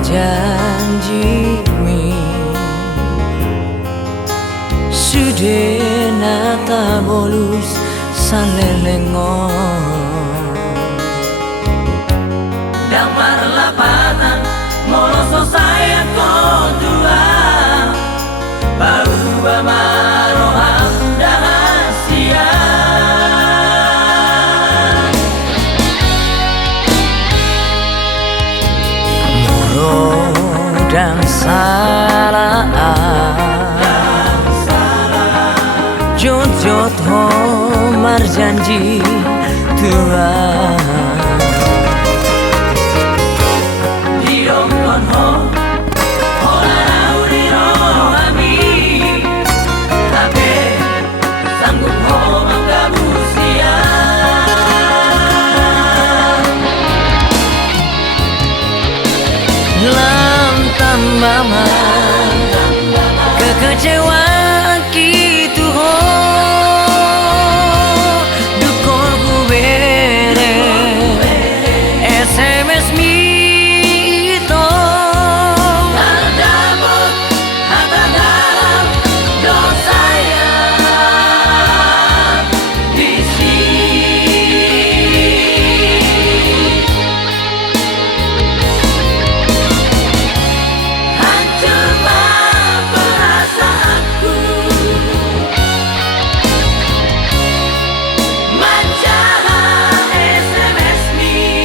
janji sudah nata bolus salelengo Dang marlapatan moloso saya kodua baru bamaroham dahasia moro dan salah jod ho marjanji Tuhan Dirong kon ho Holarau dirong ami Tapi sanggup ho manggabusia Lam tambama kekecewaan gitu ho dukor ku bere SMS mito Tardamot hata dalam dosa yang di sini hancur perasaanku Mancalah SMS ni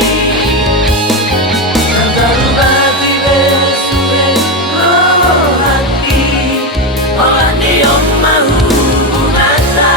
Terubah tiba-tiba roh hati Orang dia mahu mata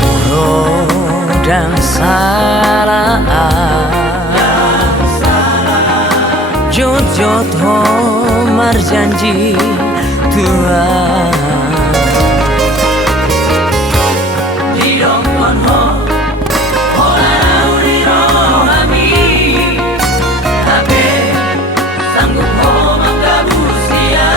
moro dan salah jod ho marjanji Tuhan Dirong kon ho Holarau dirong ami Tapi sanggup ho manggabusia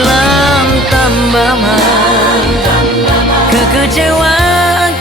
lam tambama kekecewaan